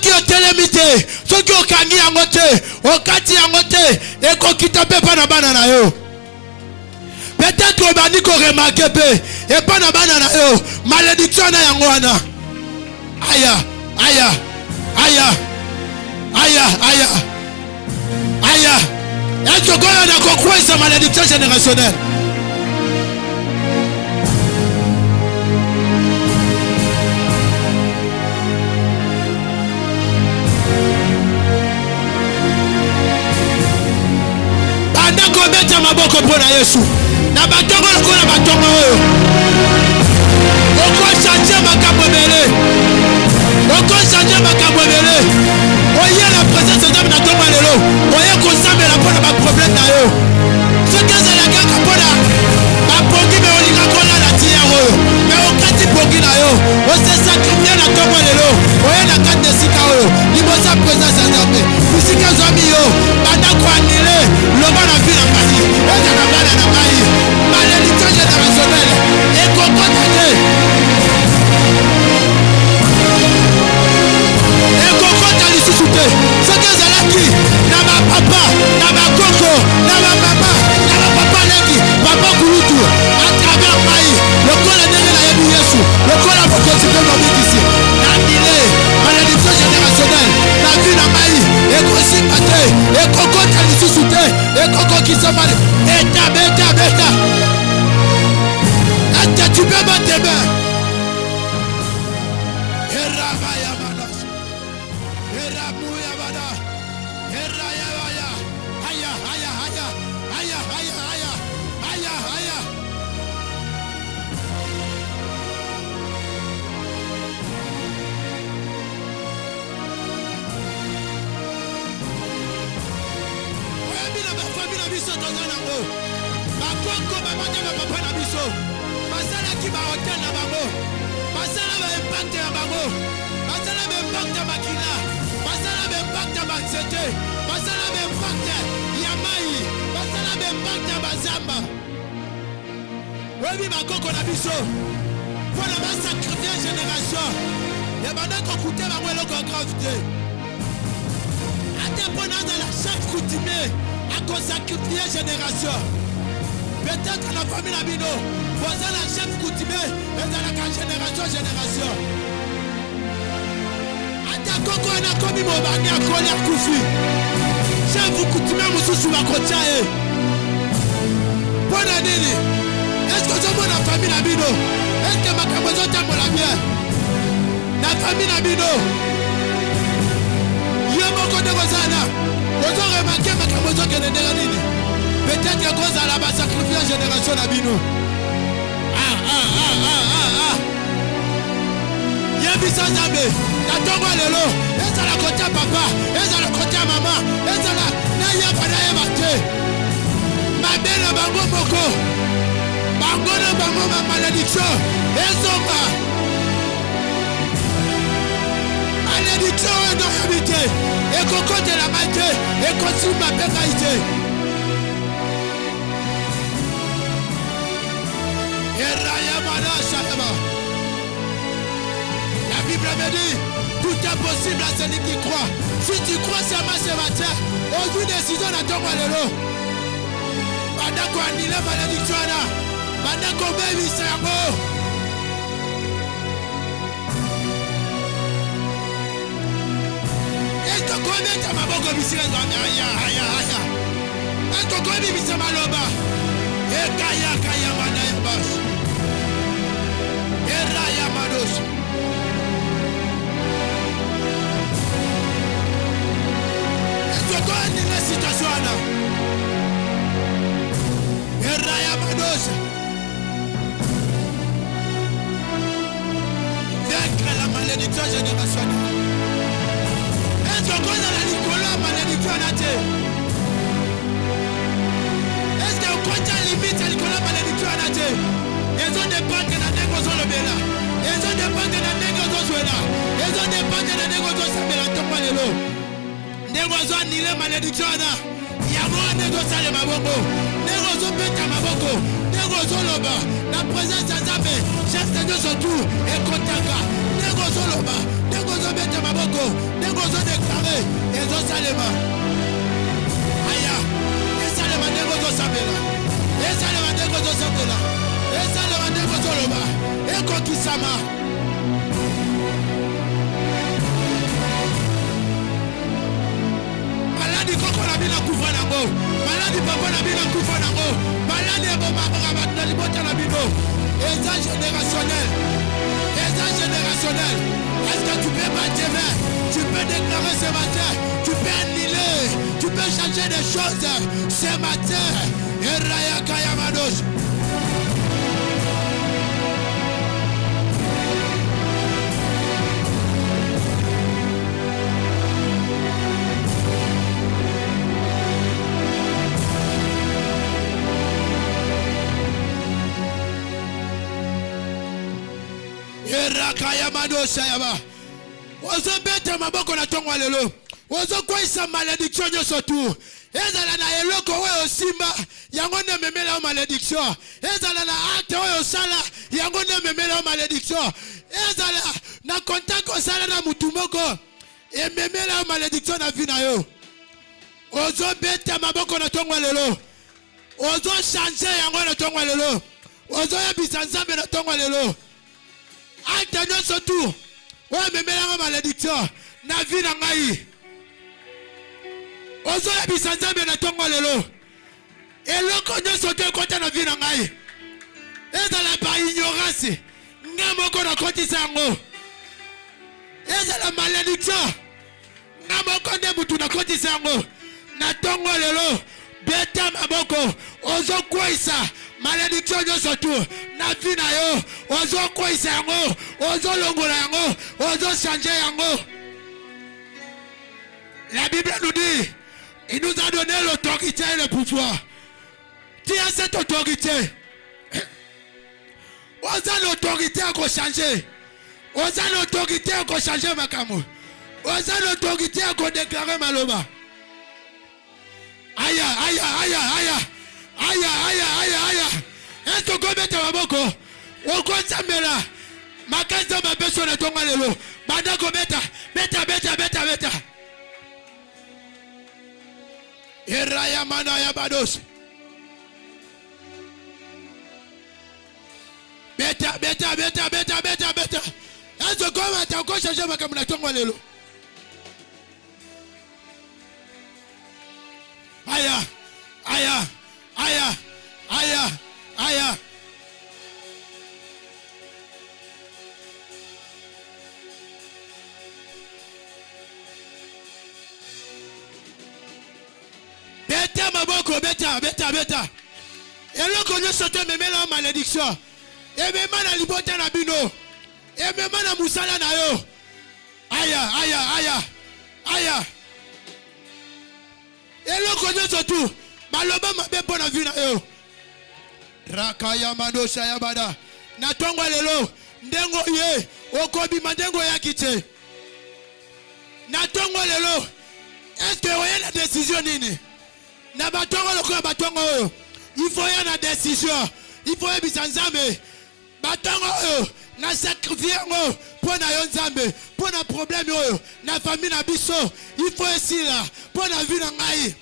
qui ont télémité, ceux qui ont gagné en côté, au quartier en côté, et qu'on quitte un peu pas na banana yo. Peut-être qu'on va dire qu'on remarque et pas na banana yo. Malédiction na yangoana. Aya, aya, aya, aya, aya, aya. Est-ce que on a compris sa malédiction générationnelle? Pendant qu'on met à ma boque pour Yesu, na batongo lokola batongo oyo. Oko changer makambo belé. Oko changer makambo belé. Oye la présence de Dieu na tomba lelo. Oye ko sambela pona ba problème na yo. Ce que c'est la ganga pona ba pongi me olinga kola la tia oyo. Mais okati pongi na yo. O se sacrifier na tomba lelo. Oye na kande sika oyo. Libosa présence de Dieu. Musika zami yo. Banda ko anile. Loba na vie na mali. Eza na bana na mai. Malédiction générationnelle. Et kokota et kokota lisusuté. Ce que c'est là qui na ma papa, na ma coco, na ma maman, na ma papa leki, papa kulutu. À travers mai. Le col est derrière la yebu Yesu. Le col a beaucoup de problèmes ici. Na mille. Malédiction générationnelle. La vie na mai. Et kosi pate. Et kokota lisusuté. Et koko qui se mal. Et beta. Est-ce que tu peux battre tes mains? Erabaya manas. Erabuya bada. Erayaya. Aya. Masala qui va hotel na bango. Masala va impact na bango. Masala va impact na makila. Masala va impact na bansete. Masala va impact ya mai. Masala va impact na bazamba. Webi makoko na biso. Pour la sacrifier génération. Ya banda ko kuté ba mwelo ko gravité. Ate pona dans la chef coutumier à ko sacrifier génération. Peut-être la famille Nabino, vous avez la chef coutumier, et dans la génération. Atakoko na komi mobani a colère koufi. Chef coutumier mususu wa kochae. Bonne année. Est-ce que vous avez la famille Nabino? Est-ce que ma camozo tamo la bien? La famille Nabino. Yomoko de Rosana. Vous avez remarqué ma camozo qui est de peut-être que cause à la base sacrifier génération d'Abino. Yabisa Zabe, la tombe lelo, et ça la côté papa, et ça la côté maman, et ça la naya panaye bate. Ma belle bango moko, bango na bango ma malédiction, et zomba. Malédiction est dans l'habité, et coco de la maté, et continue ma pécaïté. La Bible me dit, tout est possible à celui qui croit. Si tu crois seulement ce matin, aucune décision n'a tombé le lot. Pendant qu'on annule la malédiction, pendant qu'on met le cerveau. Et que qu'on mette à ma boque, est-ce que qu'on mette à ma loba? Et kaya mana ya bas. Eraya manos. Est-ce que quoi dit la situation là? Eraya manos. Vaincre la malédiction générationnelle. Est-ce que quoi dans la Nicolas malédiction là? Quand tu limite à Nicolas malédiction à la terre, ils ont des banques dans des gosses le béla. Ils ont des banques dans des gosses là. Ils ont des banques dans des gosses à béla. Tomba le lot. Des gosses à nile malédiction là. Il y a moins de gosses à maboko. Des gosses à bête à maboko. Des gosses au loba. La présence de Zambé. Chasse de Dieu surtout. Et Kotaka. Des gosses au loba. Des gosses à bête à maboko. Des vous ont déclaré, et vous salema. Aya, et salema de vous sabela. Et salema de vous sabela. Et salema de vous soloba. Et kokisama. Maladi koko na bina kufa nango. Maladi papa na bina kufa nango. Maladi ebo mama na libota na bino. Et ça générationnel. Générationnel. Est-ce que tu peux battre tes mains? Tu peux déclarer ce matin. Tu peux annuler. Tu peux changer des choses ce matin. Et Raya Kayamados. Rakayamado sayaba. Ozo beta maboko na tongo lelo. Ozo kwa isa malédiction nyoso tu. Ezala na eloko oyo simba yango ne memela o malédiction. Ezala na acte oyo sala yango ne memela o malédiction. Ezala na contact o sala na mutu moko e memela o malédiction na vie na yo. Ozo beta maboko na tongo lelo. Ozo changer yango na tongo lelo. Ozo yebisa nzambe na tongo lelo. Acte nyonso tu oyo memela malédiction na vie na ngai. Ozo yebisa nzambe na tongo lelo. Eloko nyonso tu ekota na vie na ngai. Ezala ba ignorance nga moko na kotisa yango. Ezala malédiction nga moko nde mutu na kotisa yango. Na tongo lelo beta maboko ozo kwaisa malédiction nyonso tu na vie na yo. Ozo kwaisa yango, ozo longola yango, ozo changer yango. La Bible nous dit, il nous a donné l'autorité et le pouvoir. Tu as cette autorité. Oza l'autorité à changer. Oza l'autorité à changer ma camo. Oza l'autorité à déclarer ma loba. Aya, aya, aya, aya. Aya, aya, aya, aya. Est-ce que vous mettez ma boko? Oko Samela. Ma kasa ma beso na tonga lelo. Banda ko beta. Beta. Iraya mana ya bados. Beta. Est-ce que vous mettez encore changer ma kamuna tonga lelo? Aya. Beta maboko, beta. Eloko nyonso te memela malédiction. Emema na libota na bino. Emema na musala na yo. Aya. Eloko nyonso tu maloba mabe pona vie na yo. Rakaya mando sayabada. Na tongo lelo ndengo ye okobi mandengo ya kite. Na tongo lelo est-ce que oye la décision nini? Na batongo lokola batongo oyo. Il faut y na décision. Il faut y bisanzambe. Batongo oyo na sacrifier ngo pona yo nzambe, pona problème oyo na famille na biso. Il faut essayer là pona vie na ngai.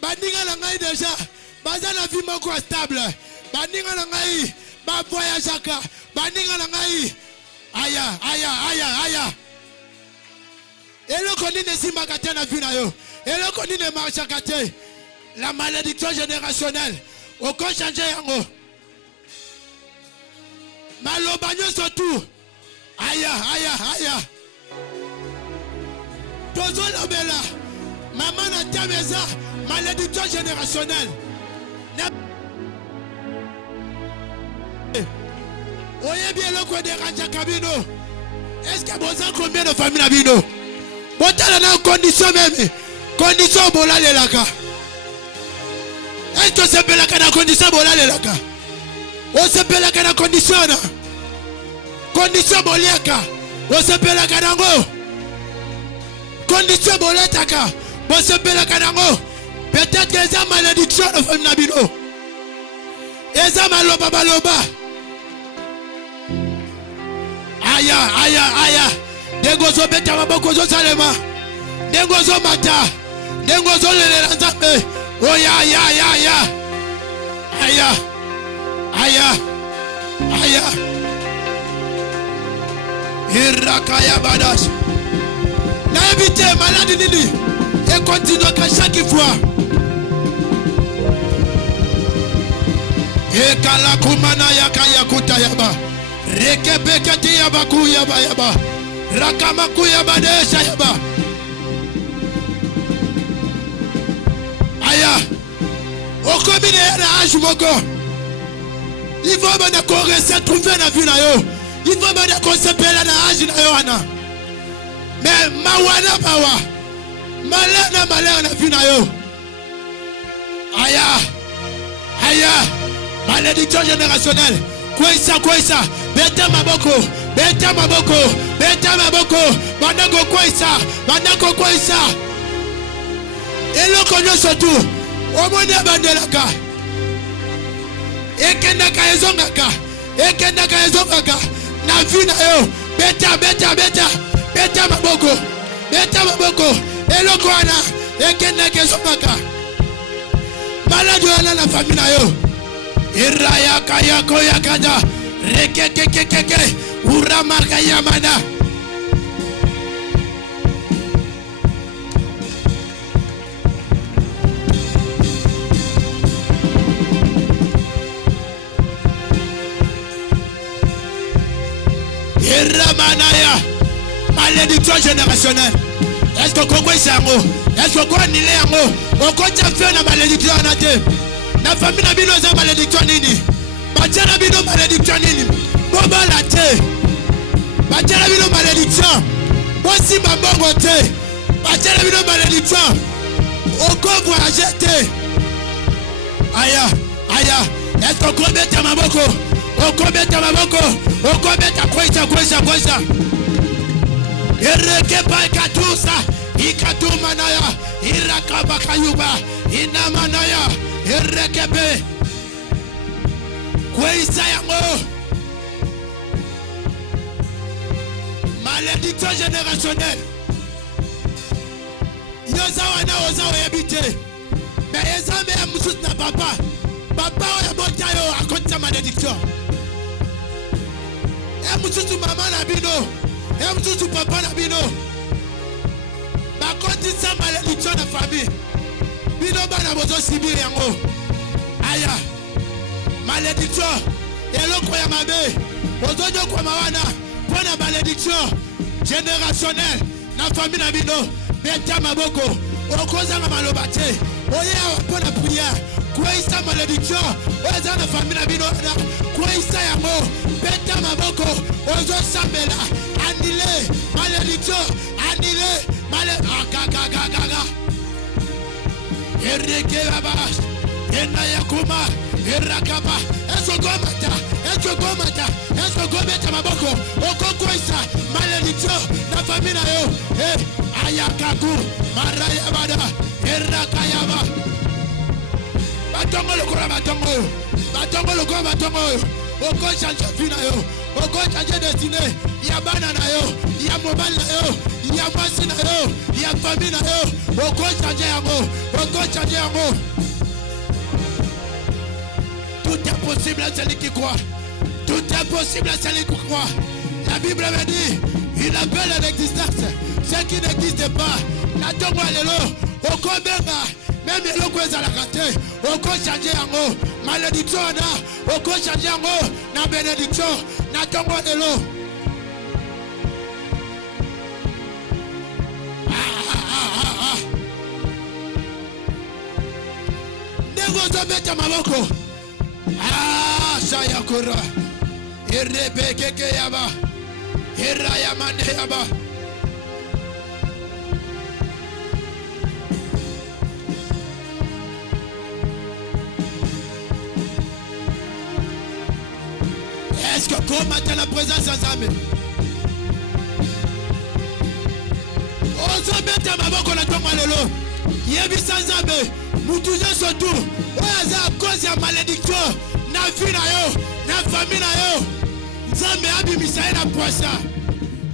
Bandinga na ngai déjà baza na vie moko stable. Bandinga na ngai ba voyageaka. Bandinga na ngai aya. Eloko nini simaka te na vie na yo. Eloko nini marchaka te. La malédiction générationnelle oko changer yango. Maloba nyonso tu aya. Tozo lobela maman na tameza malédiction générationnelle. Oye bien le quoi dérange kabino. Est-ce que vous avez combien de familles na bino? Botala na condition même. Condition bola lelaka. Est-ce que c'est belaka na condition bola lelaka? O se belaka na condition na. Condition boliaka. O se belaka na ngo. Condition boletaka. O se belaka na ngo. Peut-être que ça malédiction de famille na bino. Et ça maloba. aya. Dengozo beta maboko zo salema. Dengozo mata. Dengozo lele nzambe. Oh ya. Aya. Irakaya badash. Na éviter malade nini. Et continue à chaque fois. Et kalakumana yakaya kutayaba. Rekebekati yabaku yaba. Rakamaku yabadesha yaba. Aya. Okomine na ajumoko. Il faut bien qu'on reste trouver na vie na yo. Il faut bien qu'on se pelle na âge na yo ana. Mais mawana bawa. Malana na vie na yo. Aya. Malédiction générationnelle. Quoi ça? Beta maboko. Bandako quoi ça? Et le connu surtout. Omoni abandelaka. Ekendaka ezongaka. Na vie na yo. Beta maboko. Et le kwana. Ekendaka ezongaka. Malade wana na famille na yo. Iraya kaya koya kada. Rekekekekeke. Uramarka yamana. Iramanaya. Malédiction générationnelle. Est-ce que Congo est un mot? Est-ce que Congo est un mot? On continue à faire la malédiction en athée. La famille n'a pas de malédiction nini. Batia n'a pas de malédiction nini. Boba la thé. Batia n'a pas de malédiction. Voici ma bonne thé. Batia n'a pas de malédiction. Oko voyager thé. Aya. Est-ce que Congo est un maboko? Oko beta kwesa. Erekepa katusa. Ikatumanaya. Irakabakayuba. Inamanaya. Erekepe. Kwesa yango. Malédiction générationnelle. Yozawana ozawa yabite. Mais ezame ya musus na papa. Papa oya botayo akonta malédiction. Mututu mama na bino. Mututu papa na bino. Bakonti sa malédiction na famille. Bino bana bozo sibiri yango. Aya. Malédiction. Eloko ya mabe. Bozo kwa mawana. Pona malédiction générationnelle na famille na bino. Beta maboko. Okoza na malobate. Oya pona prière. Quoi isa malédiction. Oza na famille na bino. Quoi isa yango. Beta maboko. Ozo sambela. Annulé. Malédiction. Annulé. Gaga. Erike babash. Enayakuma. Erakaba. Est-ce que gometa maboko. Oko quoi isa. Malédiction. Na famille na yo. Ayakaku. Maraya bada. Erakayaba. Batongo le batongo. Oko change vie na yo. Oko change destinée. Ya bana na yo. Ya mobile na yo. Ya masi na yo. Ya famille na yo. Oko change yango. Tout est possible à celui qui croit. La Bible me dit, il appelle à l'existence ce qui n'existe pas. Natongo alelo. Oko benga. Même les locaux à la raté, oko changer yango, malédiction na, oko changer yango, na bénédiction, na tongo de l'eau. Nego zobeta maboko. Shayakura. Irebeke yaba. Irayamane yaba. Est-ce que comme à la présence ensemble? Ozobeta maboko na tongo lelo. Yebisa nzambe, mutuze surtout. Oyaza à cause ya malédiction na vie na yo, na famille na yo. Nzambe abimisa ye na poisa.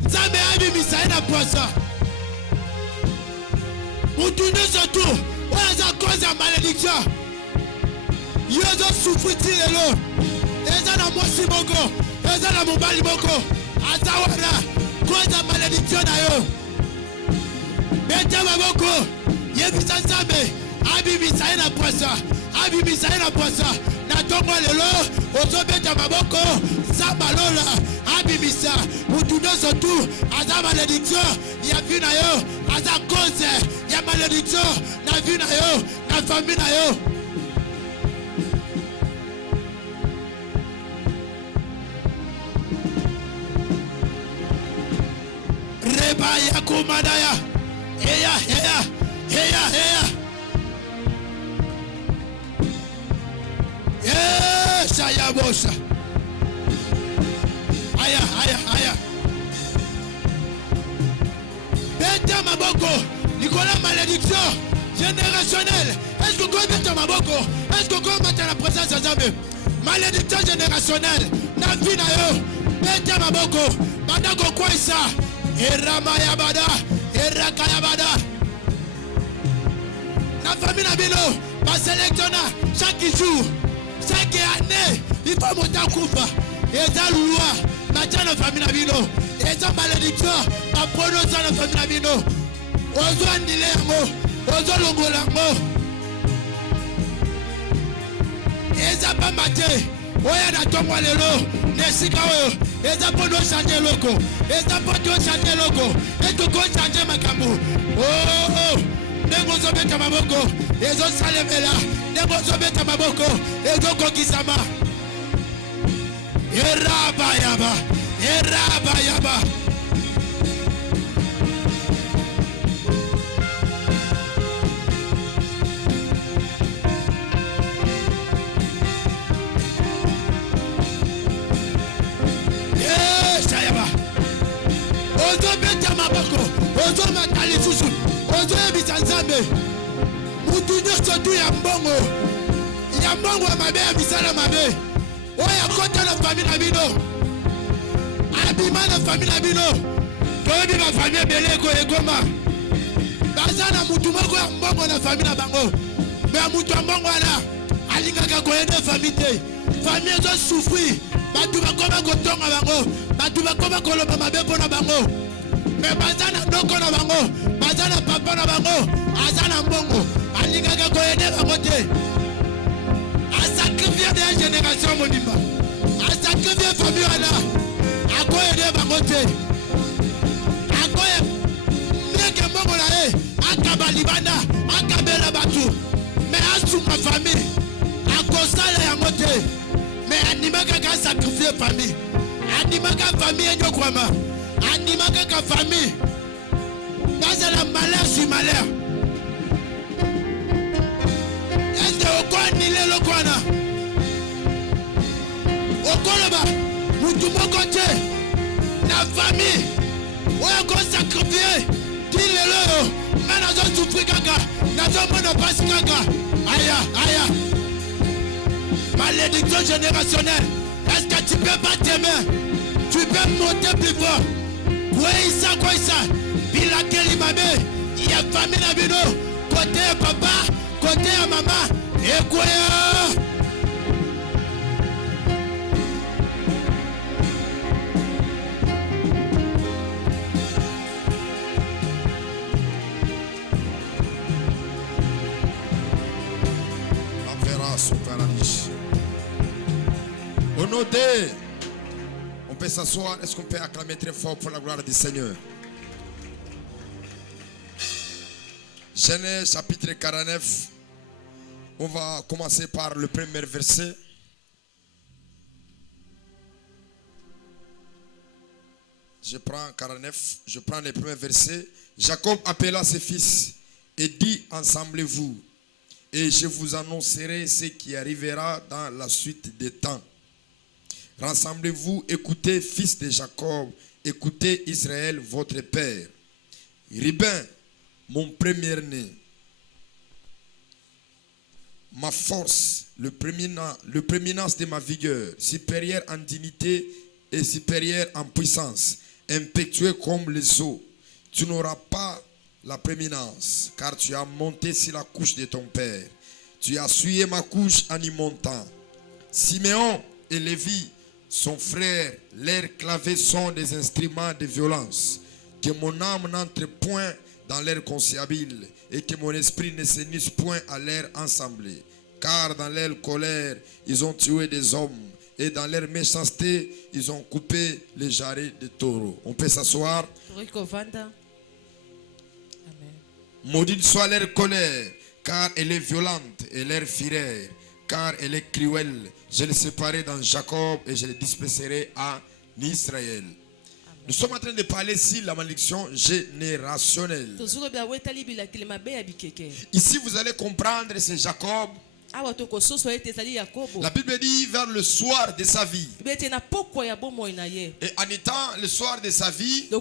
Nzambe abimisa ye na poisa. Mutu nyonso tu oyo aza cause ya malédiction. Yo ozo souffrir ti lelo. Eza na mwasi moko, eza na mobali moko. Aza wana cause ya malédiction na yo. Beta maboko. Yebisa Nzambe abimisa ye na poisa. Abimisa ye na poisa. Na tongo lelo ozobeta maboko sabalola abimisa mutu nyonso tu aza malédiction ya vie na yo, aza cause ya malédiction na vie na yo, na famille na yo. Reba ya kumadaya eya eya eya eya. Saya bosa. Aya, aya, aya. Beta maboko. Nicolas malédiction générationnelle. Est-ce que vous pouvez beta maboko? Est-ce que vous pouvez mettre la présence de Zambé? Malédiction générationnelle. Na vie na yo. Beta maboko. Badako kwa isa. Erama yabada. Eraka yabada. La famille na bino. Ma sélectionna chaque jour. Chaque année, il faut monter en coupe. Et dans la loi, maintenant la famille Nabino. Et dans la malédiction, ma prononciation la famille Nabino. Ozo andile yango, ozo longola yango. Et ça pas maté. Oya na tomwa lelo, nesika oyo. Et ça pour nous changer loco. Et ça pour nous changer loco. Et tout qu'on changer makambo. Oh. Nengo zobeta maboko, ezo salemela. Nengo zobeta maboko, ezo kokisama. Eraba yaba, eraba yaba. Yes, ayaba. Ozo beta maboko, ozo matali susu. Ozo ebita Nzambe. Mutu nyonso tu ya mbongo. Ya mbongo ya mabe ya misala mabe. Oya kota na famille na bino. Abima na famille na bino. Toyebi ma famille bele ko egoma. Baza na mutu moko ya mbongo na famille na bango. Me ya mutu ya mbongo wana alingaka koyede famille te. Famille ezo souffrir. Batu bakoma kotonga bango. Batu bakoma koloba mabe mpona bango. Me baza na ndoko na bango. Baza na papa na bango. Aza na mbongo. Alingaka koyede bango te. Asakrifie de génération monimba. Asakrifie famille wana. Akoyede bango te. Akoye ndeke mbongo na ye. Akaba libanda. Akabela batu. Me asunga famille. Akosala yango te. Me animaka ka sakrifie famille. Animaka famille enyo kwama. Animaka ka famille. Dans la malheur sur malheur. Est-ce que vous connaissez le Kwana? Au Koloba, mutu mokote, la famille, où est-ce qu'on sacrifie? Qui est là? Mais nous avons souffert kaka, nous avons pas kaka. Aya, aya. Malédiction générationnelle. Est-ce que tu peux pas t'aimer? Tu peux monter plus fort. Oui, ça, quoi ça? Bilakeli mabe, il y a famille na bino, côté papa, côté maman, et quoi? La verra super riche. Au nom de, on peut s'asseoir. Est-ce qu'on peut acclamer très fort pour la gloire du Seigneur? Genèse chapitre 49, on va commencer par le premier verset. Je prends 49, je prends les premiers versets. Jacob appela ses fils et dit, assemblez-vous et je vous annoncerai ce qui arrivera dans la suite des temps. Rassemblez-vous, écoutez, fils de Jacob, écoutez Israël, votre père. Ribin, mon premier-né, ma force, le prééminence de ma vigueur, supérieure en dignité et supérieur en puissance, impétueux comme les eaux. Tu n'auras pas la prééminence, car tu as monté sur la couche de ton père. Tu as souillé ma couche en y montant. Siméon et Lévi, son frère, leurs clavés sont des instruments de violence. Que mon âme n'entre point dans l'air conciliable et que mon esprit ne s'unisse point à l'air assemblée. Car dans leur colère, ils ont tué des hommes et dans leur méchanceté, ils ont coupé les jarrets de taureaux. On peut s'asseoir. Maudite soit leur colère, car elle est violente, et leur fureur, car elle est cruelle. Je les séparerai dans Jacob et je les disperserai en Israël. Nous sommes en train de parler ici de la malédiction générationnelle. Ici, vous allez comprendre, c'est Jacob. La Bible dit vers le soir de sa vie. Et en étant le soir de sa vie, il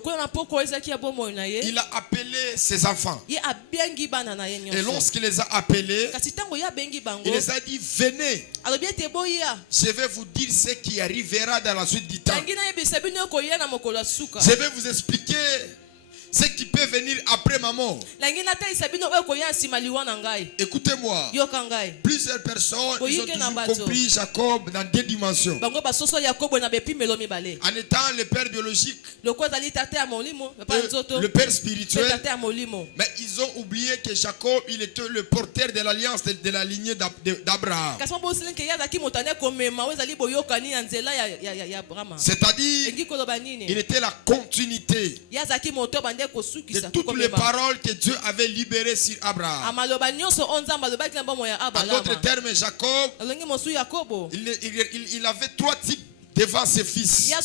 a appelé ses enfants. Et lorsqu'il les a appelés, il les a dit, venez. Je vais vous dire ce qui arrivera dans la suite du temps. Je vais vous expliquer ce qui peut venir après ma mort. Écoutez-moi. Plusieurs personnes ils ont toujours compris Jacob dans deux dimensions. En étant le père biologique, le père spirituel, mais ils ont oublié que Jacob il était le porteur de l'alliance de la lignée d'Abraham. C'est-à-dire il était la continuité de toutes les paroles que Dieu avait libérées sur Abraham. En d'autres termes, Jacob, il avait trois types devant ses fils. Il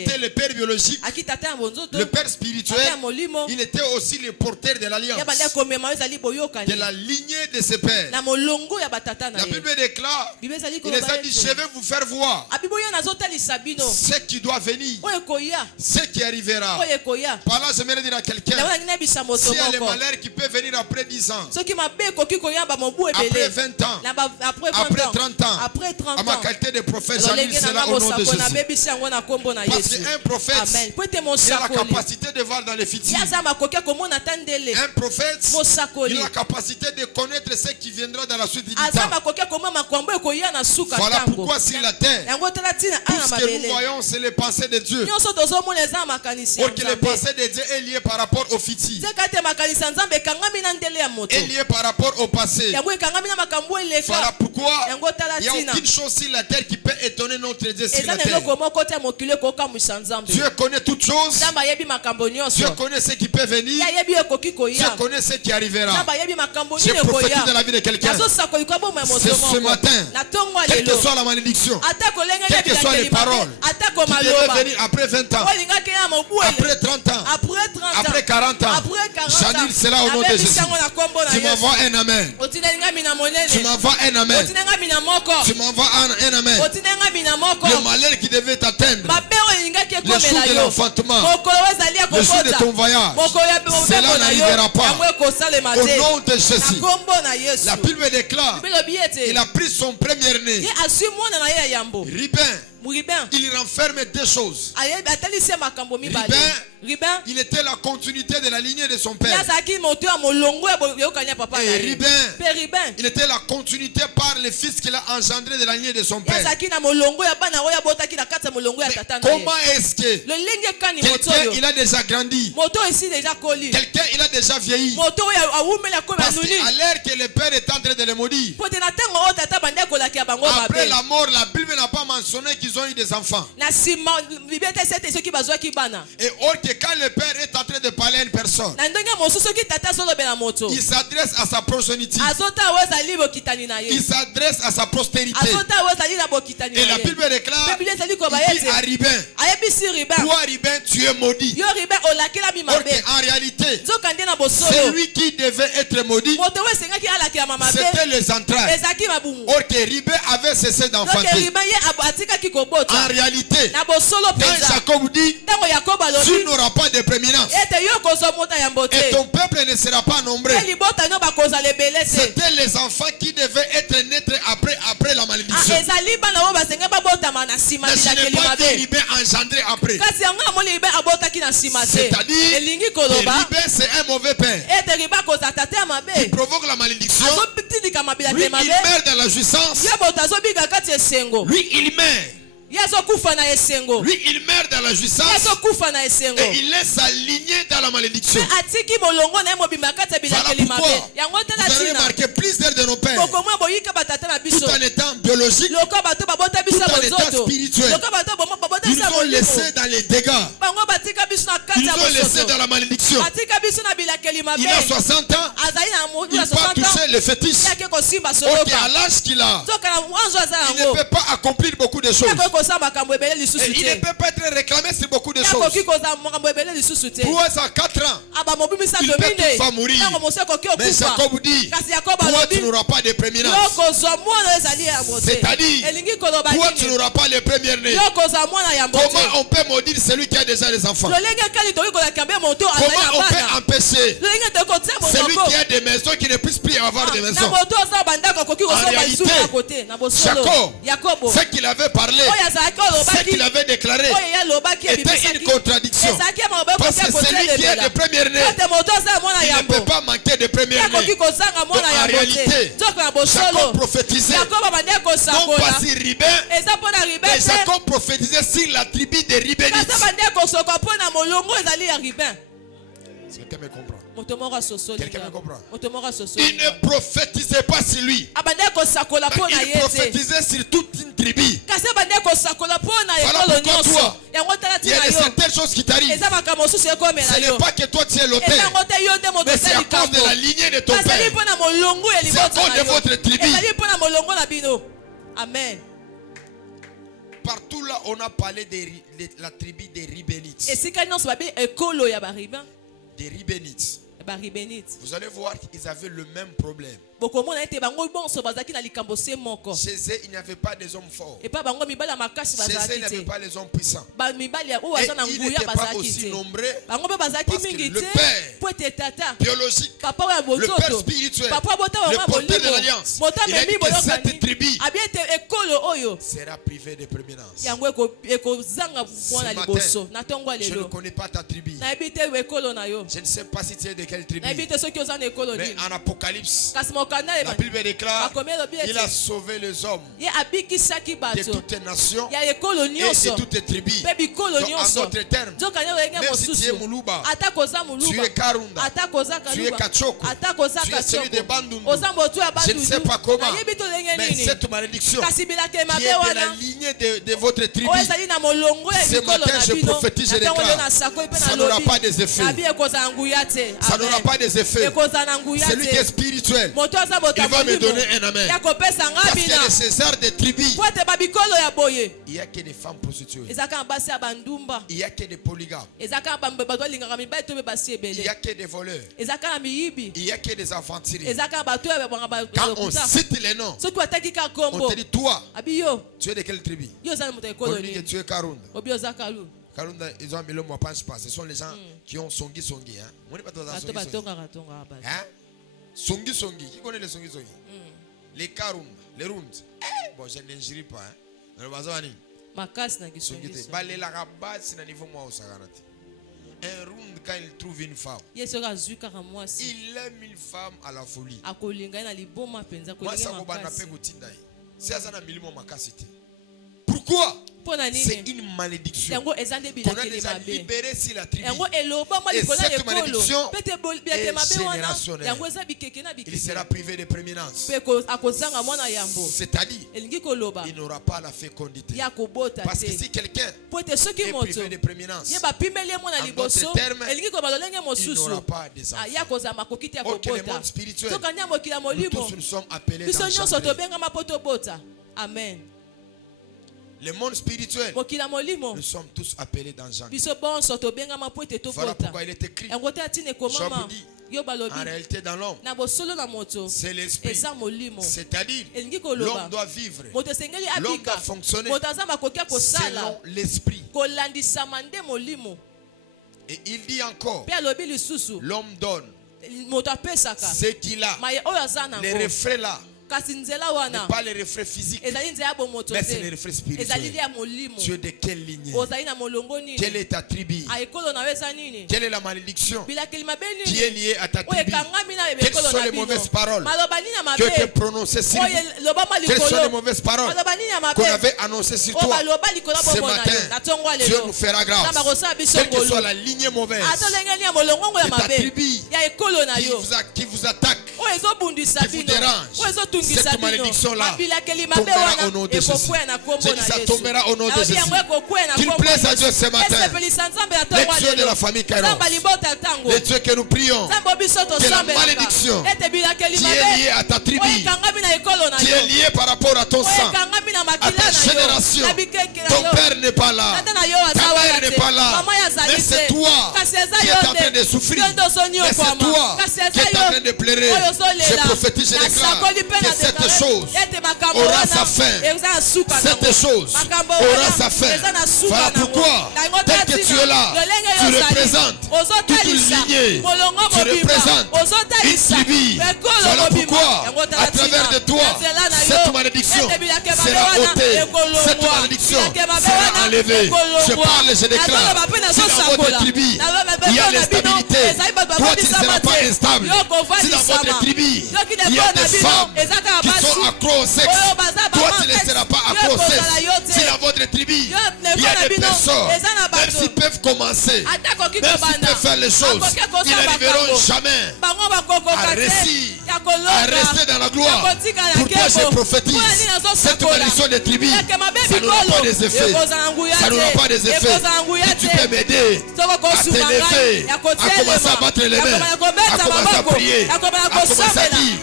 était le père biologique, le père spirituel, il était aussi le porteur de l'alliance, de la lignée de ses pères. La Bible déclare, il les a dit, je vais vous faire voir ce qui doit venir, ce qui arrivera. Par là, j'aimerais dire à quelqu'un, s'il y a le malheur qui peut venir après 10 ans, après 20 ans, après 30 ans, à ma qualité de prophète, j'annule cela au nom de Jésus. Parce qu'un prophète, il a la capacité de voir dans les futurs. Un prophète, il a la capacité de connaître ce qui viendra dans la suite du temps. Voilà pourquoi sur la terre, tout ce que nous voyons, c'est les pensées de Dieu. Or que les pensées de Dieu est liées par rapport au futur, est liées par rapport au passé. Voilà pourquoi il n'y a aucune chose sur la terre qui peut étonner notre Dieu sur la terre. Dieu connaît toutes choses. Dieu connaît ce qui peut venir. Dieu connaît ce qui arrivera. Je prophétise dans la vie de quelqu'un. C'est ce matin, quelle que soit la malédiction, quelles que soient les paroles qui devaient venir après 20 ans, après 30 ans, après 40 ans, j'annule cela au nom de Jésus. Tu m'envoies un amen. Tu m'envoies un amen. Tu m'envoies un amen. Le malheur qui devait t'atteindre, le jour de l'enfantement, le jour de ton voyage, cela n'arrivera pas. Au nom de Jésus. La Bible déclare, il a pris son premier-né, Ribin. Il renferme deux choses. Ribin, il était la continuité de la lignée de son père. Et Ribin, il était la continuité par les fils qu'il a engendrés de la lignée de son père. Mais comment est-ce que quelqu'un il a déjà grandi, quelqu'un il a déjà vieilli, parce qu'à l'heure que le père est en train de le maudire, après la mort, la Bible n'a pas mentionné qu'ils ont eu des enfants. Et or que quand le père est en train de parler à une personne, il s'adresse à sa progéniture, il s'adresse à sa postérité. Et la Bible déclare, il dit à Ribin, toi Ribin tu es maudit. Or en réalité, celui qui devait être maudit, c'était les entrailles. Or que Ribin avait cessé d'enfanter. En réalité, quand Jacob dit dit, tu n'auras pas de prééminence. Et ton peuple ne sera pas nombreux. C'était les enfants qui devaient être nés après la malédiction. Mais ce n'est pas que Ribé engendré après. C'est-à-dire que Ribé c'est un mauvais père qui provoque la malédiction. Lui il meurt dans la jouissance. Lui il meurt. Lui il meurt dans la jouissance et il laisse sa lignée dans la malédiction. Voilà pourquoi vous avez remarqué plusieurs de nos pères, tout en étant biologique, tout en étant spirituel, ils ont laissé dans les dégâts, ils ont laissé dans la malédiction. Il a 60 ans, il peut toucher le fétiche. Ok, à l'âge qu'il a, il ne peut pas accomplir beaucoup de choses. Et il ne peut pas être réclamé sur beaucoup de choses. 3 à 4 ans, il peut toutefois mourir. Mais Jacob dit, toi tu n'auras pas de prééminence. C'est-à-dire, toi tu n'auras pas les premières nées. Comment on peut maudire celui qui a déjà des enfants? Comment on peut empêcher celui qui a des maisons qui ne puisse plus avoir des maisons? En réalité, Jacob, ce qu'il avait parlé, ce qu'il avait déclaré était une contradiction. Parce que celui qui est de première née, il ne peut pas manquer de première née. Donc en réalité, Jacob prophétisait non pas sur Ribé, mais Jacob prophétisait sur la tribu des Ribénites. Quelqu'un me comprend? Quelqu'un me comprend? Il ne prophétisait pas sur lui. Il prophétisait sur toute une tribu. Voilà pourquoi toi, il y a certaines choses qui t'arrivent. Ce n'est pas que toi tu es l'auteur, mais c'est à cause de la lignée de ton père. C'est à cause de votre tribu. Amen. Partout là, on a parlé de la tribu des Ribénites. Des Ribénites. Vous allez voir qu'ils avaient le même problème. Chez eux, il n'y avait pas des hommes forts. Chez eux, il n'y avait pas les hommes puissants. Et ils n'étaient pas aussi nombreux parce que le père biologique, le père spirituel, le porteur de l'alliance, il a dit que cette tribu sera privée de prééminence. Ce matin, je ne connais pas ta tribu. Je ne sais pas si tu es de quelle tribu. Mais en Apocalypse, la Bible déclare qu'il a sauvé les hommes de toutes les nations et de toutes les tribus. Donc, en d'autres termes, même si tu es Moulouba, tu es Karunda, tu es Kachoko, tu es celui de Bandundu, je ne sais pas comment, mais cette malédiction qui est de la lignée de votre tribu, ce matin je prophétise, je déclare, ça n'aura pas des effets. Ça n'aura pas des effets. Celui qui est spirituel, il va me donner un amen. Parce qu'il y a des césars des tribus. Il n'y a que des femmes prostituées. Il n'y a que des polygames. Il n'y a que des voleurs. Il n'y a que des aventuriers. Quand on cite les noms, on te dit toi, tu es de quelle tribu? On dit que tu es Karunda. Karunda, ils ont mis le mot pas. Ce sont les gens qui ont songi. Songi songi. Qui connaît les songi songi? Les Karunda, les Runds. Bon, je n'ingérie pas. Un Rund, quand il trouve une femme, il aime une femme à la folie. Pourquoi? C'est une malédiction qu'on a déjà libérée sur la tribu. Et cette malédiction est générationnelle. Il sera privé de prééminence. C'est-à-dire, il n'aura pas la fécondité. Parce que si quelqu'un est privé de prééminence, en d'autres termes, il n'aura pas des enfants. Or que le monde spirituel, nous tous nous sommes appelés dans le champ. Amen. Le monde spirituel, nous sommes tous appelés dans Jean. Voilà pourquoi il est écrit. Job dit, en réalité dans l'homme, c'est l'esprit. C'est-à-dire, l'homme doit vivre. L'homme doit fonctionner selon l'esprit. Et il dit encore, l'homme donne ce qu'il a. Les reflets là, n'est pas les reflets physiques, mais c'est les reflets spirituels. Tu es de quelle lignée? Quelle est ta tribu? Quelle est la malédiction qui est liée à ta tribu? Quelles sont les mauvaises paroles que tu as prononcées sur vous? Quelles sont les mauvaises paroles qu'on avait annoncées sur toi? Ce matin, Dieu nous fera grâce. Quelle que soit la lignée mauvaise de ta tribu qui vous attaque, qui vous dérange, cette malédiction-là tombera au nom de Jésus. Je dis ça tombera au nom de Jésus. Qu'il plaise à Dieu ce matin. Les dieux de la famille Kairos, les dieux que nous prions, que la malédiction qui est liée à ta tribu, qui est liée par rapport à ton sang, à ta génération, ton père n'est pas là, ta mère n'est pas là, mais c'est toi qui es en train de souffrir, mais c'est toi qui es en train de pleurer. Je prophétise, je déclare que cette chose aura sa fin. Cette chose aura sa fin. Voilà pourquoi, tel que tu es là, tu représentes toute une lignée, tu représentes une tribu. Voilà pourquoi, à travers de toi, cette malédiction sera ôtée, cette malédiction sera enlevée. Je parle, je déclare, si dans votre tribu il y a l'instabilité, toi tu ne seras pas instable. Si dans votre tribu il y a des femmes qui sont accros au sexe, toi tu ne seras pas accro au sexe. Si dans votre tribu il y a des personnes, même s'ils peuvent commencer, même s'ils peuvent faire les choses, ils n'arriveront jamais à réussir, à rester dans la gloire. Pour toi je prophétise, cette malédiction des tribus, ça n'aura pas des effets. Ça n'aura pas des effets. Si tu peux m'aider à t'élever, à commencer à battre les mains, à commencer à prier, à commencer à dire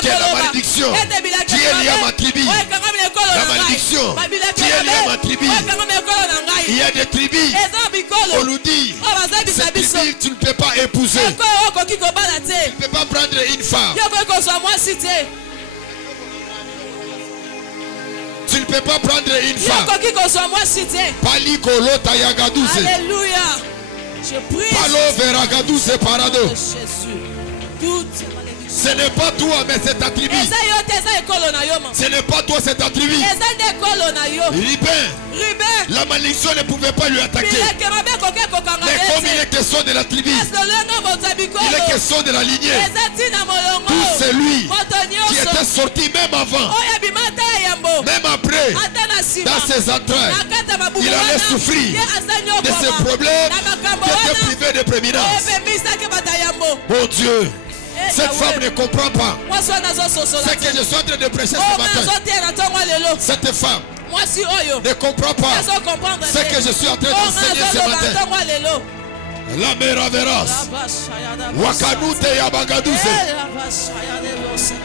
que la malédiction qui est liée à ma tribu, la malédiction qui est liée à ma tribu, il y a des tribus, on nous dit, cette tribu tu ne peux pas épouser, tu ne peux pas prendre une femme, tu ne peux pas prendre une femme. Palikolo tayagadouze. Alléluia. Je prie. Palo veragadouze parado. Toute Ce n'est pas toi, mais c'est ta tribu. Ce n'est pas toi, c'est ta tribu. Ribin, la malédiction ne pouvait pas lui attaquer. Mais comme il est question de la tribu, il est question de la lignée. Tout celui qui était sorti même avant, même après, dans ses entrailles, il allait souffrir de ces problèmes qui étaient privés de prééminence. Mon Dieu, cette femme ne comprend pas ce que je suis en train de prêcher ce matin. Cette femme ne comprend pas ce que je suis en train d'enseigner ce matin. La meraveras Wakanute Yabagadouze.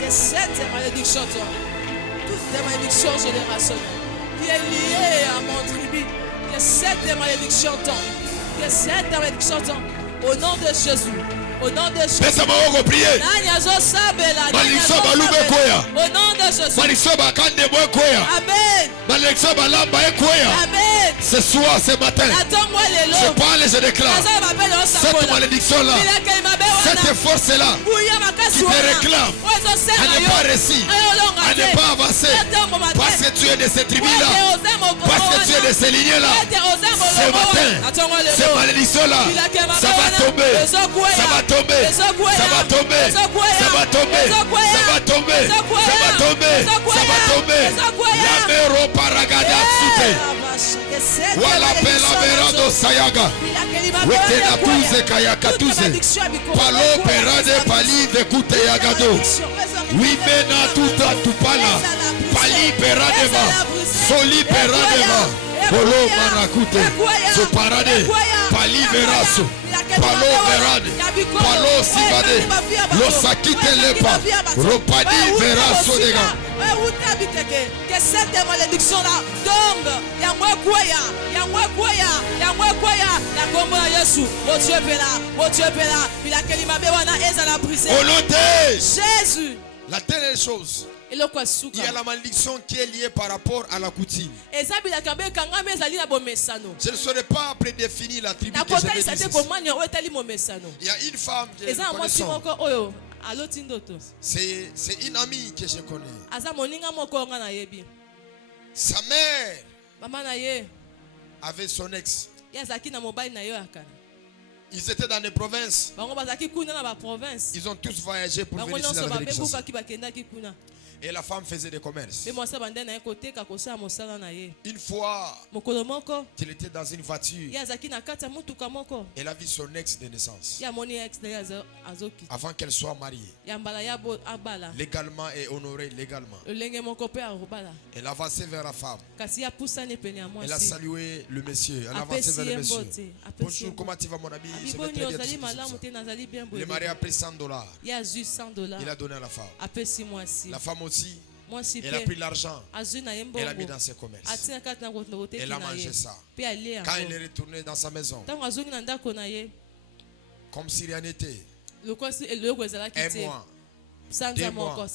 Cette malédiction, toute malédiction générationnelle qui est liée à mon tribu, que cette malédiction tombe, que cette malédiction tombe au nom de Jésus. Au nom de Jésus. Au nom de Jésus. Amen. Amen. Ce soir, ce matin, je parle et je déclare cette malédiction-là, cette force-là qui te réclame à ne pas réussir, à ne pas avancer, parce que tu es de cette tribu-là, parce que tu es de ces lignées-là. Ce matin, cette malédiction-là, ça va tomber, ça va tomber, ça va tomber, ça va tomber, ça va tomber, ça va tomber, ça va tomber. La mero paragada soute. Wala pela verado sayaga. Wekena tuze kayakatuze. Palo perade pali vekute yagado. Wimena tuta tupala. Pali peradeva. Soli peradeva. Polo marakute. So parade. Pali veraso. Palo verade. Palo sivade. Lo sakite lepa. Ropadi veraso dega. Que cette malédiction-là tombe. Au nom de Jésus. La dernière chose, il y a la malédiction qui est liée par rapport à la coutume. Je ne saurais pas prédéfinir la tribu que je vais dire. Il y a une femme que je connais. C'est une amie que je connais. Sa mère avait son ex. Ils étaient dans les provinces. Ils ont tous voyagé pour venir ici dans la Belgique. Et la femme faisait des commerces. Une fois, il était dans une voiture. Elle a vu son ex de naissance. Avant qu'elle soit mariée. Légalement et honorée légalement. Elle avançait vers la femme. Elle a salué le monsieur. Elle a avancé vers le monsieur. Bonjour, comment tu vas mon ami? Je vais très bien. Le mari a pris $100. Il a donné à la femme. La femme aussi. Elle a pris l'argent. Elle a mis dans ses commerces. Elle a mangé ça. Quand elle est retournée dans sa maison, comme si rien n'était, 1 mois, 2 mois,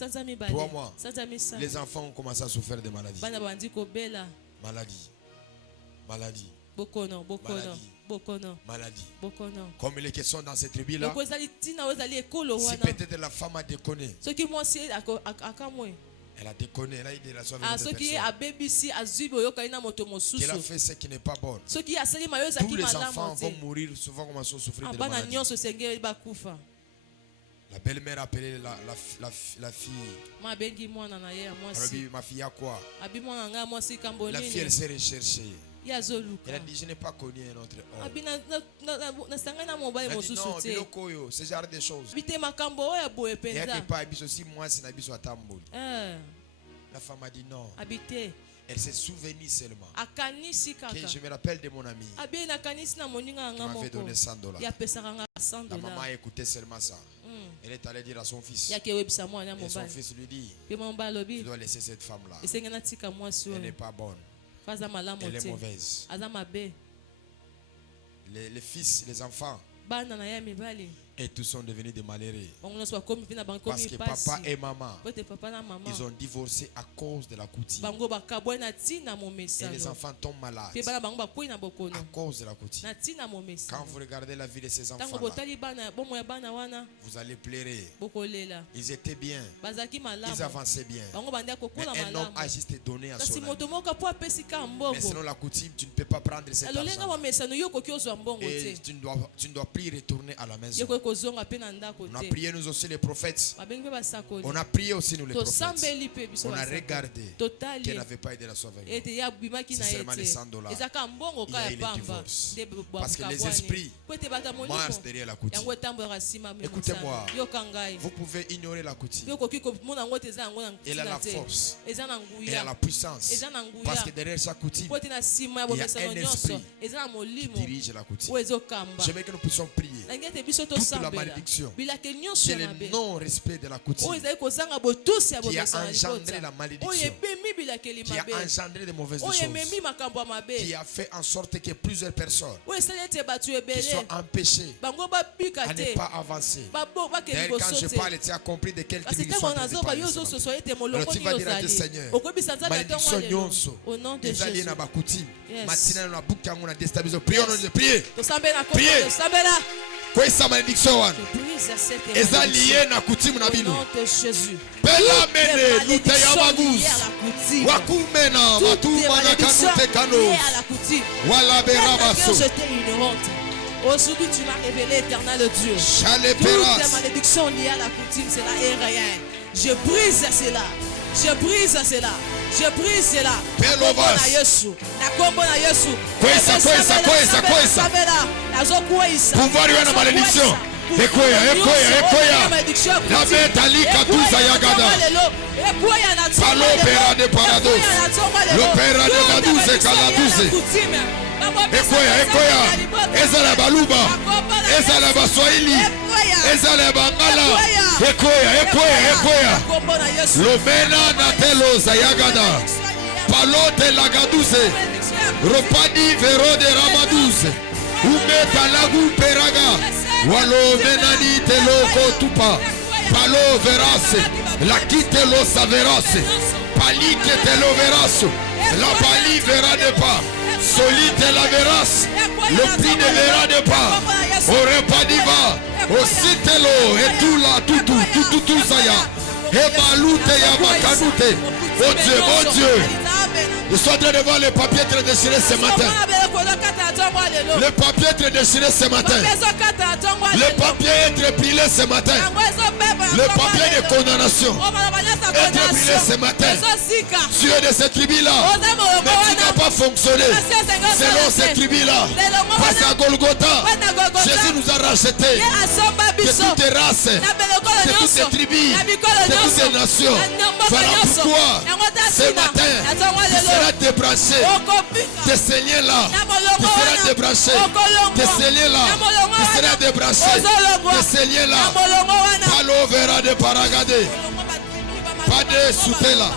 3 mois, les enfants ont commencé à souffrir de maladies. Maladie. Maladie. Comme il est question dans cette tribu-là, si peut-être la femme a déconné, elle a déconné, elle a eu des relations avec des personnes. Elle a fait ce qui n'est pas bon. Tous les enfants vont mourir, souvent commencent à souffrir de maladies. La belle-mère a appelé la fille. Ma fille a quoi? La fille, elle s'est recherchée. Elle a dit, je n'ai pas connu un autre homme. Elle a dit, non, ce genre de choses. Et elle dit pas, aussi moi, c'est la femme a dit non. Elle s'est souvenue seulement que je me rappelle de mon ami qui m'avait donné $100. La maman a écouté seulement ça. Elle est allée dire à son fils. Et son fils lui dit, tu dois laisser cette femme-là. Elle n'est pas bonne. Elle est mauvaise. Les fils, les enfants, et tous sont devenus des malheureux. Parce que papa et maman, ils ont divorcé à cause de la coutume. Et les enfants tombent malades à cause de la coutume. Quand vous regardez la vie de ces enfants-là, vous allez pleurer. Ils étaient bien. Ils avançaient bien. Mais un homme a juste donné à son ami. Mais selon la coutume, tu ne peux pas prendre cet argent. Et tu ne dois plus retourner à la maison. On a prié nous aussi les prophètes. On a prié aussi nous les prophètes. On a regardé qu'elle n'avait pas aidé la sauver. C'est seulement les $100. Il y a eu le divorce. Parce que les esprits marchent derrière la coutume. Écoutez-moi, vous pouvez ignorer la coutume. Elle a la force. Elle a la puissance. Parce que derrière sa coutume, il y a un esprit qui dirige la coutume. J'aimerais que nous puissions prier. Toute la malédiction, c'est le non-respect de la coutume qui a engendré la malédiction, qui a engendré de mauvaises choses, qui a fait en sorte que plusieurs personnes qui sont empêchées à ne pas avancer. D'ailleurs, quand je parle, tu as compris de quelle tribu ils sont en train de parler. Alors tu vas dire à Dieu, Seigneur, malédiction nyonso, ils allaient dans ma coutume, maintenant na bouka on a déstabilisé. Prions, priez, priez. Quoi sa malédiction wana? Eza lié na coutume na bino. Bela mene luteya bagus. Wakumena matuma na kanute kano. Wala berabaso. Aujourd'hui, tu m'as révélé, éternel Dieu. Toutes les malédictions liées à la coutume, cela est rien. Je brise cela. Je brise cela. Je brise cela. Pouvoir na malédiction. Ekoya. La metalika tuza yagada. Palopera de parados. L'opéra de Gaduze Kaladuze. Ekoya. Ezala baluba. Ezala baswahili. Ezala bangala. Lomena natelo zayagada. Palote lagaduse. Ropadi vero de ramaduse. Umeta lagu peraga. Walo menani teloko tupa. Palo verase. La kite lo saverase. Palike telo veraso. La pali vera de pas. Solite la veras. Le prix ne verra de pas. Orepadiva. Ositelo. Et tout là. Tout saya. Et balute ya makanute. Oh Dieu, oh Dieu. Je suis en train de voir les papiers être déchirés ce matin. Les papiers être déchirés ce matin. Les papiers être pilés ce matin. Les papiers de condamnation être pilés ce matin. Tu es de cette tribu-là, mais tu n'as pas fonctionné selon cette tribu-là. Parce qu'à Golgotha, Jésus nous a rachetés de toutes les races, de toutes les tribus, de toutes les nations. Voilà pourquoi ce matin, tu seras débranché de ces liens-là. Tu seras débranché de ces liens-là. Tu seras débranché de ces liens-là. Palo vera de Paragade. Pas de soutela.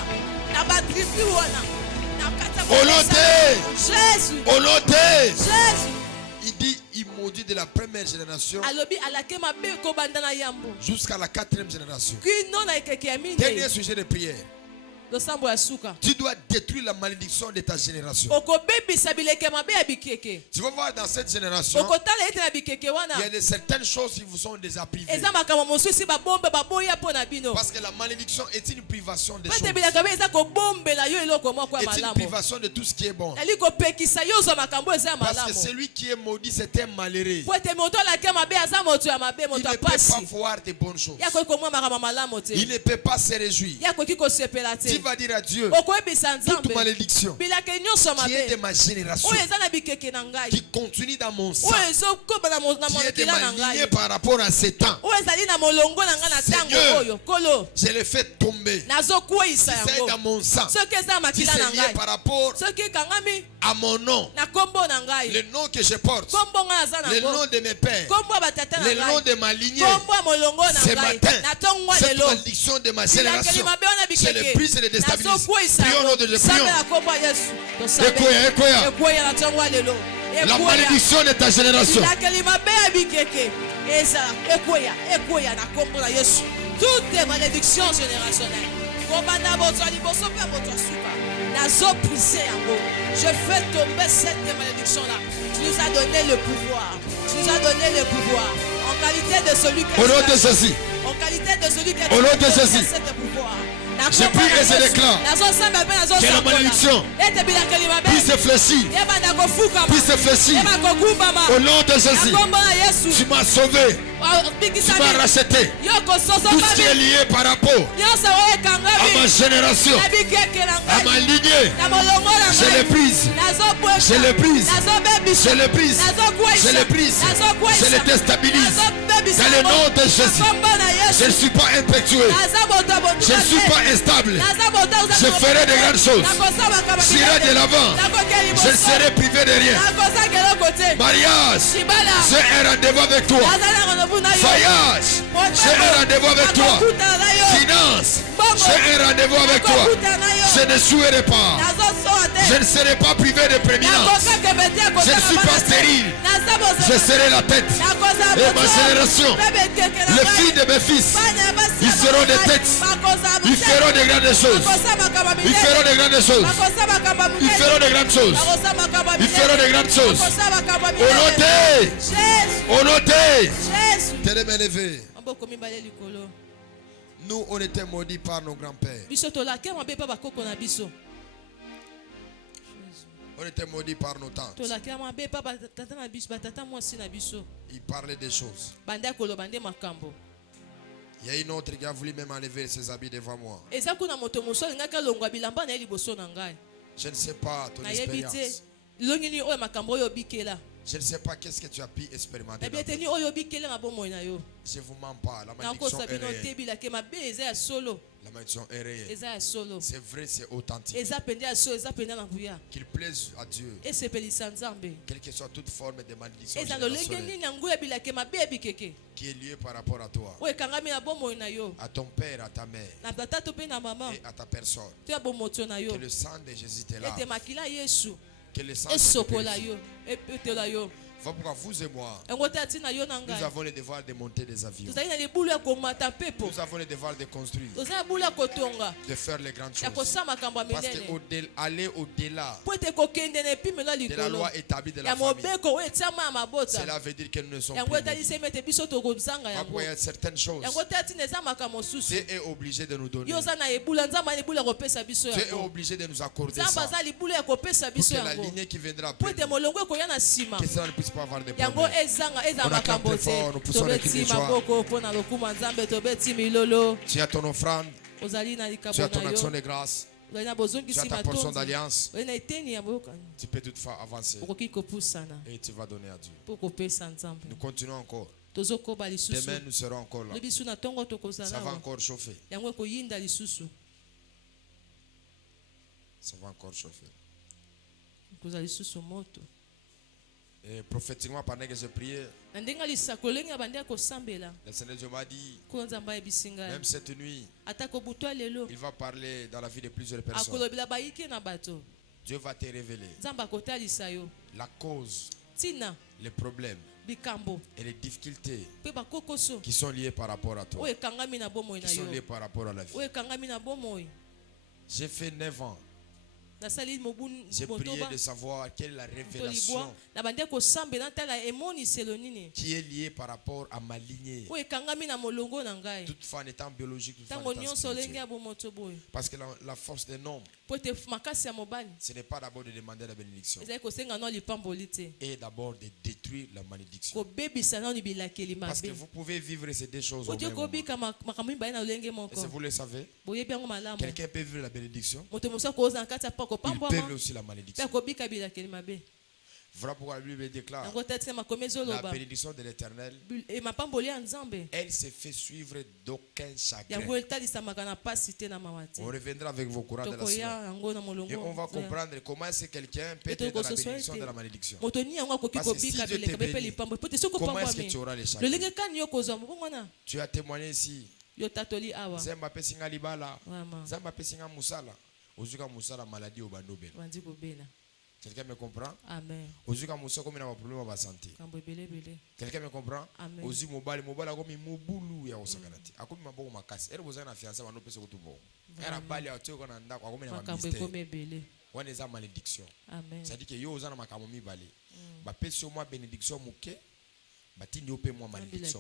Olote. Il dit, il maudit de la première génération jusqu'à la 4e génération. Dernier sujet de prière. Tu dois détruire la malédiction de ta génération. Tu vas voir dans cette génération, il y a de certaines choses qui vous sont déjà privées. Parce que la malédiction est une privation des choses. Est une privation de tout ce qui est bon. Parce que celui qui est maudit, c'est un malheureux. Il ne peut pas voir des bonnes choses. Il ne peut pas se réjouir. Tu vas dire à Dieu, toute malédiction qui est de ma génération, qui continue dans mon sang, qui est de ma lignée par rapport à ces temps, Seigneur, je les fais tomber. Si c'est dans mon sang, si c'est lié par rapport à mon nom, le nom que je porte, le nom de mes pères, le nom de ma lignée, ce matin, cette malédiction de ma génération, je le brise et le déstabilise. Prions au nom de Dieu. La malédiction de ta génération. Toutes les malédictions générationnelles. Je fais tomber cette malédiction-là. Tu nous as donné le pouvoir. Tu nous as donné le pouvoir. En qualité de celui qui a cette pouvoir. Je prie et je déclare que la malédiction puisse fléchir. Puisse fléchir. Au nom de Jésus. Tu m'as sauvé. Tu m'as racheté. Tout ce qui est lié par rapport à ma génération, à ma lignée, je le brise. Je le brise. Je le brise. Je le brise. Je le déstabilise. Dans le nom de Jésus. Je ne suis pas impétueux. Je ne suis pas instable. Je ferai de grandes choses. J'irai de l'avant. Je ne serai privé de rien. Mariage, j'ai un rendez-vous avec toi. Voyage, j'ai un rendez-vous avec toi. Finance, j'ai un rendez-vous avec toi. Je ne souhaiterai pas. Je ne serai pas privé de prééminence. Je ne suis pas stérile. Je serai la tête. Et ma génération, les filles de mes fils, ils seront des têtes. Ils feront de grandes choses. Ils feront de grandes choses. Ils feront de grandes choses. Ils feront de grandes choses. Au noté. Télé élevé. Nous, on était maudits par nos grands-pères. On était maudits par nos tantes. Ils parlaient des choses. Il y a une autre qui a voulu même enlever ses habits devant moi. Je ne sais pas ton expérience. Je ne sais pas qu'est-ce que tu as pu expérimenter. Je Je ne vous mens pas. La malédiction est réelle. La malédiction est réelle. C'est vrai, c'est authentique. Qu'il plaise à Dieu. Quelle que soit toute forme de malédiction qui est liée par rapport à toi, à ton père, à ta mère et à ta personne. Que le sang de Jésus te lave. Que le sang te purifie. Voilà pourquoi vous et moi, nous avons le devoir de monter des avions. Nous avons le devoir de construire, de faire les grandes choses. Parce qu'aller au-delà de la loi établie de la famille, cela veut dire que nous ne sommes plus maudits. Voilà pourquoi il y a certaines choses Dieu est obligé de nous donner. Dieu est obligé de nous accorder ça. Pour que la lignée qui viendra après nous, que ça ne puisse pas avoir de problème. On acclame très fort, nous poussons les cris de joie. Tu as ton offrande, tu as ton action de grâce, tu as ta portion d'alliance. Tu peux toutefois avancer et tu vas donner à Dieu. Nous continuons encore. Demain nous serons encore là. Ça va encore chauffer. Ça va encore chauffer. Et prophétiquement, pendant que j'ai prié, le Seigneur Dieu m'a dit, même cette nuit, il va parler dans la vie de plusieurs personnes. Dieu va te révéler la cause, les problèmes et les difficultés qui sont liées par rapport à toi, qui sont liées par rapport à la vie. J'ai fait 9 ans. J'ai prié de savoir quelle est la révélation qui est liée par rapport à ma lignée. Toute femme étant biologique, toute femme étant spirituelle. Parce que la force d'un homme, ce n'est pas d'abord de demander la bénédiction, et d'abord de détruire la malédiction. Parce que vous pouvez vivre ces deux choses au même moment. Et si vous le savez, quelqu'un peut vivre la bénédiction, il peut aussi la malédiction. Voilà pourquoi la Bible déclare la bénédiction de l'Éternel, elle se fait suivre d'aucun chagrin. On reviendra avec vos courants de la semaine et on va comprendre comment est-ce que quelqu'un peut être dans la bénédiction de la malédiction. Parce que si Dieu te bénit, comment est-ce que tu auras les chagrins? Tu as témoigné ici. Zemba pesinga libala, Zemba pesinga musala, ozuka musala maladie obandobela. Quelqu'un me comprend? Amen. Ozuka musala comme na problème ba santé. Quelqu'un me comprend? Ozu mobile comme mobulu ya osakanati. Akomi maboko makasi. Ere bozana fiancé bano pese kutubo. Era bali ya toko na ndako akomi na mystère. Wana eza malédiction. Amen. Ça dit que yo ozana makamo mibale. Ba pese moi bénédiction muke, batindi ope moi malédiction.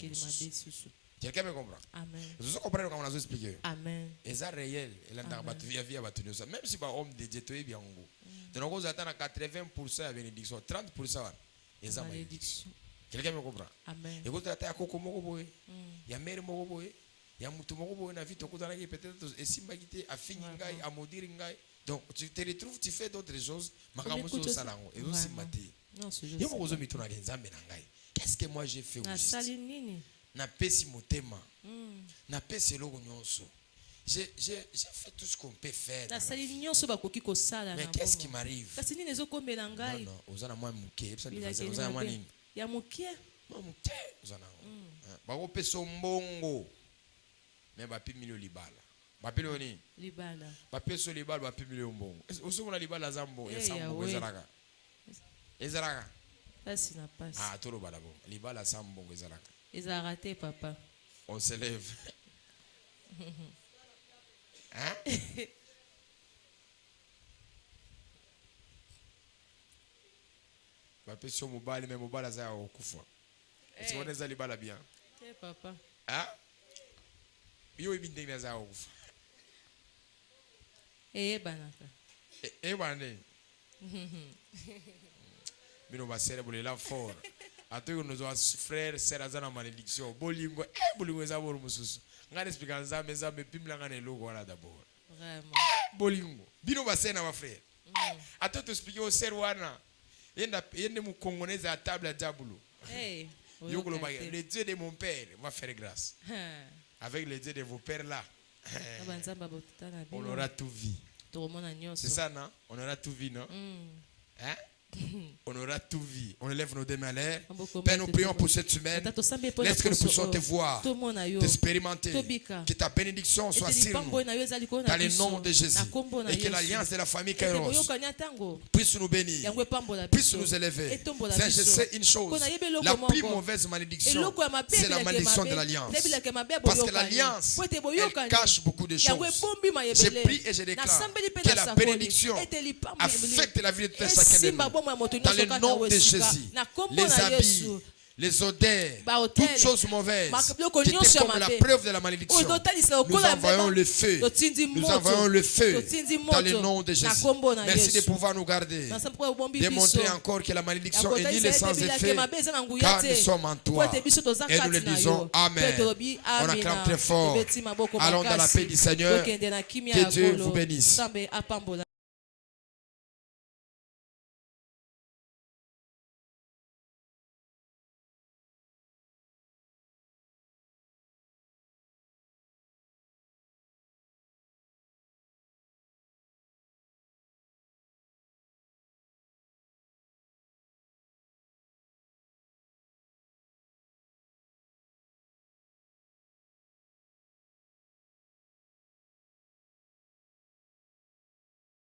Quelqu'un me comprend? Amen. Vous comprenez comment on a expliqué? Amen. Et ça réel, même si par homme de Dieu tu es bien ngo. Donc vous attendez à 80% de bénédiction, 30% et ça malédiction. Quelqu'un me comprend? Amen. Et vous attendez à koko moko boy. Ya mère moko boy. Ya mutu moko boy na vie to kutana ki peut-être et simba kité a fini ngai a maudire ngai. Donc tu te retrouves, tu fais d'autres choses, makamuso salango et aussi maté. Non, c'est juste. Yo mozo mituna nzambe na ngai. Qu'est-ce que moi j'ai fait aujourd'hui? Na pesi motema. Na pesi loko nyonso. J'ai fait tout ce qu'on peut faire. Mais qu'est-ce qui m'arrive? Non, non, ozana moi muke, ozana moi nini? Ya muke. Moi muke, ozana. Bako peso mbongo. Mais ba pi milio libala. Ba pi loni? Libala. Ba peso libala ba pi milio mbongo. Osoko na libala zambo, ya sambo ezalaka. Ezalaka. Ça c'est na passe. Ah, tolo balabo. Libala sambo ezalaka. Ils ont raté, papa. On se lève. Hein? Papa, sur mobile, mais mobile, ça a okufa. Est-ce qu'on est allé bala bien? Eh, papa. Hein? Yo, il vient de ça okufa. Eh, banaka. Eh, bané. Bino va célébrer la fort. Attends, nous avons frères, sœurs, à la malédiction. Bolingo, bolingo, ça va mususu. Nga expliquer nzambe nzambe pimla nga neloko wala d'abord. Vraiment. Bolingo. Bino va célébrer ma frère. Attends, tu expliquer au sœur wana. Hey. Le Dieu de mon père va faire grâce. Avec le Dieu de vos pères là, on aura tout vu. C'est ça, non? On aura tout vu, non? Hein? On aura tout vu. On élève nos deux mains à l'air. Père, nous prions pour cette semaine. Laisse que nous puissions te voir, t'expérimenter. Que ta bénédiction soit sur nous. Dans le nom de Jésus. Et que l'alliance de la famille Kairos puisse nous bénir, puisse nous élever. Seigneur, je sais une chose. La plus mauvaise malédiction, c'est la malédiction de l'alliance. Parce que l'alliance, elle cache beaucoup de choses. Je prie et je déclare que la bénédiction affecte la vie de tout chacun de nous. Dans le nom de Jésus, les habits, les odeurs, toutes choses mauvaises qui étaient comme la preuve de la malédiction, nous envoyons le feu. Nous envoyons le feu dans le nom de Jésus. Merci de pouvoir nous garder. Démontrer encore que la malédiction est ni sans effet, car nous sommes en toi. Et nous le disons Amen. On acclame très fort. Allons dans la paix du Seigneur. Que Dieu vous bénisse.